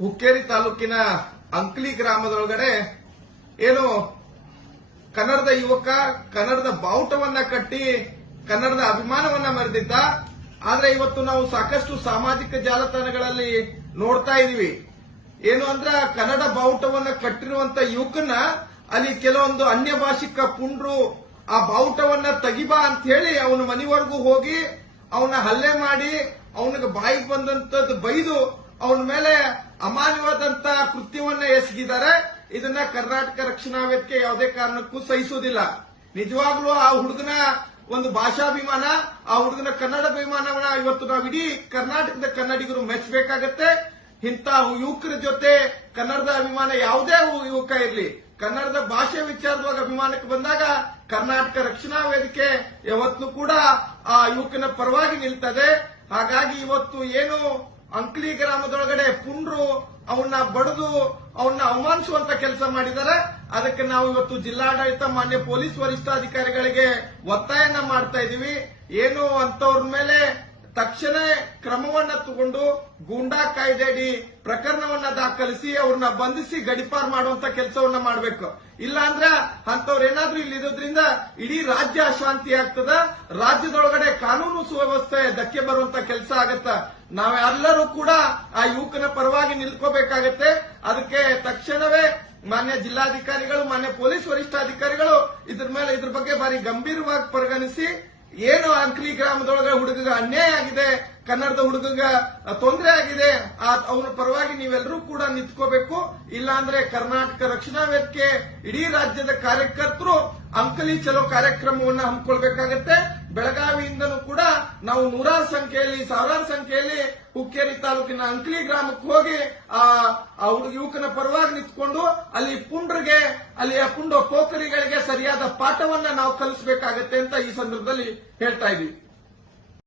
ಹುಕ್ಕೇರಿ ತಾಲೂಕಿನ ಅಂಕ್ಲಿ ಗ್ರಾಮದೊಳಗಡೆ ಏನು ಕನ್ನಡದ ಯುವಕ ಕನ್ನಡದ ಬಾವುಟವನ್ನ ಕಟ್ಟಿ ಕನ್ನಡದ ಅಭಿಮಾನವನ್ನ ಮೆರೆದಿದ್ದ. ಆದ್ರೆ ಇವತ್ತು ನಾವು ಸಾಕಷ್ಟು ಸಾಮಾಜಿಕ ಜಾಲತಾಣಗಳಲ್ಲಿ ನೋಡ್ತಾ ಇದೀವಿ. ಏನು ಅಂದ್ರ ಕನ್ನಡ ಬಾವುಟವನ್ನ ಕಟ್ಟಿರುವಂತ ಯುವಕನ ಅಲ್ಲಿ ಕೆಲವೊಂದು ಅನ್ಯ ಭಾಷಿಕ ಪುಂಡ್ರು ಆ ಬಾವುಟವನ್ನ ತೆಗಿಬಾ ಅಂತ ಹೇಳಿ ಅವನ ಮನೆವರೆಗೂ ಹೋಗಿ ಅವನ ಹಲ್ಲೆ ಮಾಡಿ ಅವನಿಗೆ ಬಾಯಿಗೆ ಬಂದಂತದ್ದು ಬೈದು ಅವನ ಮೇಲೆ ಅಮಾನ್ಯವಾದಂತ ಕೃತ್ಯವನ್ನ ಎಸಗಿದ್ದಾರೆ. ಇದನ್ನ ಕರ್ನಾಟಕ ರಕ್ಷಣಾ ವೇದಿಕೆ ಯಾವುದೇ ಕಾರಣಕ್ಕೂ ಸಹಿಸುವುದಿಲ್ಲ. ನಿಜವಾಗ್ಲೂ ಆ ಹುಡುಗನ ಒಂದು ಭಾಷಾಭಿಮಾನ, ಆ ಹುಡುಗನ ಕನ್ನಡ ಅಭಿಮಾನವನ್ನ ಇವತ್ತು ನಾವು ಇಡೀ ಕರ್ನಾಟಕದ ಕನ್ನಡಿಗರು ಮೆಚ್ಚಬೇಕಾಗತ್ತೆ. ಇಂಥ ಯುವಕರ ಜೊತೆ ಕನ್ನಡದ ಅಭಿಮಾನ ಯಾವುದೇ ಯುವಕ ಇರಲಿ, ಕನ್ನಡದ ಭಾಷೆ ವಿಚಾರದಾಗ ಅಭಿಮಾನಕ್ಕೆ ಬಂದಾಗ ಕರ್ನಾಟಕ ರಕ್ಷಣಾ ವೇದಿಕೆ ಯಾವತ್ತೂ ಕೂಡ ಆ ಯುವಕನ ಪರವಾಗಿ ನಿಲ್ತದೆ. ಹಾಗಾಗಿ ಇವತ್ತು ಏನು ಅಂಕ್ಲಿ ಗ್ರಾಮದೊಳಗಡೆ ಪುಂಡ್ರು ಅವನ್ನ ಬಡಿದು ಅವನ್ನ ಅವಮಾನಿಸುವಂತ ಕೆಲಸ ಮಾಡಿದ್ದಾರೆ. ಅದಕ್ಕೆ ನಾವು ಇವತ್ತು ಜಿಲ್ಲಾಡಳಿತ ಮಾನ್ಯ ಪೊಲೀಸ್ ವರಿಷ್ಠಾಧಿಕಾರಿಗಳಿಗೆ ಒತ್ತಾಯನ ಮಾಡ್ತಾ ಇದೀವಿ. ಏನು ಅಂತವ್ರ ಮೇಲೆ ತಕ್ಷಣ ಕ್ರಮವನ್ನ ತಗೊಂಡು ಗೂಂಡಾ ಕಾಯ್ದೆಯಡಿ ಪ್ರಕರಣವನ್ನ ದಾಖಲಿಸಿ ಅವ್ರನ್ನ ಬಂಧಿಸಿ ಗಡಿಪಾರು ಮಾಡುವಂತ ಕೆಲಸವನ್ನ ಮಾಡಬೇಕು. ಇಲ್ಲ ಅಂದ್ರೆ ಅಂತವ್ರೇನಾದ್ರೂ ಇಲ್ಲಿರೋದ್ರಿಂದ ಇಡೀ ರಾಜ್ಯ ಅಶಾಂತಿ ಆಗ್ತದ, ರಾಜ್ಯದೊಳಗಡೆ ಕಾನೂನು ಸುವ್ಯವಸ್ಥೆ ಧಕ್ಕೆ ಬರುವಂತ ಕೆಲಸ ಆಗತ್ತ. ನಾವೆಲ್ಲರೂ ಕೂಡ ಆ ಯುವಕನ ಪರವಾಗಿ ನಿಲ್ಕೋಬೇಕಾಗತ್ತೆ. ಅದಕ್ಕೆ ತಕ್ಷಣವೇ ಮಾನ್ಯ ಜಿಲ್ಲಾಧಿಕಾರಿಗಳು, ಮಾನ್ಯ ಪೊಲೀಸ್ ವರಿಷ್ಠಾಧಿಕಾರಿಗಳು ಇದ್ರ ಬಗ್ಗೆ ಬಾರಿ ಗಂಭೀರವಾಗಿ ಪರಿಗಣಿಸಿ ಏನು ಅಂಕ್ಲಿ ಗ್ರಾಮದೊಳಗೆ ಹುಡುಗ ಅನ್ಯಾಯ ಆಗಿದೆ, ಕನ್ನಡದ ಹುಡುಗ ತೊಂದರೆ ಆಗಿದೆ, ಅವನ ಪರವಾಗಿ ನೀವೆಲ್ಲರೂ ಕೂಡ ನಿಂತ್ಕೋಬೇಕು. ಇಲ್ಲಾಂದ್ರೆ ಕರ್ನಾಟಕ ರಕ್ಷಣಾ ವೇದಿಕೆ ಇಡೀ ರಾಜ್ಯದ ಕಾರ್ಯಕರ್ತರು ಅಂಕಲಿ ಚಲೋ ಕಾರ್ಯಕ್ರಮವನ್ನು ಹಮ್ಮಿಕೊಳ್ಬೇಕಾಗತ್ತೆ. ಬೆಳಗಾವಿಯಿಂದನೂ ಕೂಡ ನಾವು ನೂರಾರು ಸಂಖ್ಯೆಯಲ್ಲಿ, ಸಾವಿರಾರು ಸಂಖ್ಯೆಯಲ್ಲಿ ಹುಕ್ಕೇರಿ ತಾಲೂಕಿನ ಅಂಕ್ಲಿ ಗ್ರಾಮಕ್ಕೆ ಹೋಗಿ ಆ ಯುವಕನ ಪರವಾಗಿ ನಿಂತ್ಕೊಂಡು ಅಲ್ಲಿ ಪುಂಡ್ರಿಗೆ, ಅಲ್ಲಿಯ ಪೋಖರಿಗಳಿಗೆ ಸರಿಯಾದ ಪಾಠವನ್ನ ನಾವು ಕಲಿಸಬೇಕಾಗತ್ತೆ ಅಂತ ಈ ಸಂದರ್ಭದಲ್ಲಿ ಹೇಳ್ತಾ ಇದೀವಿ.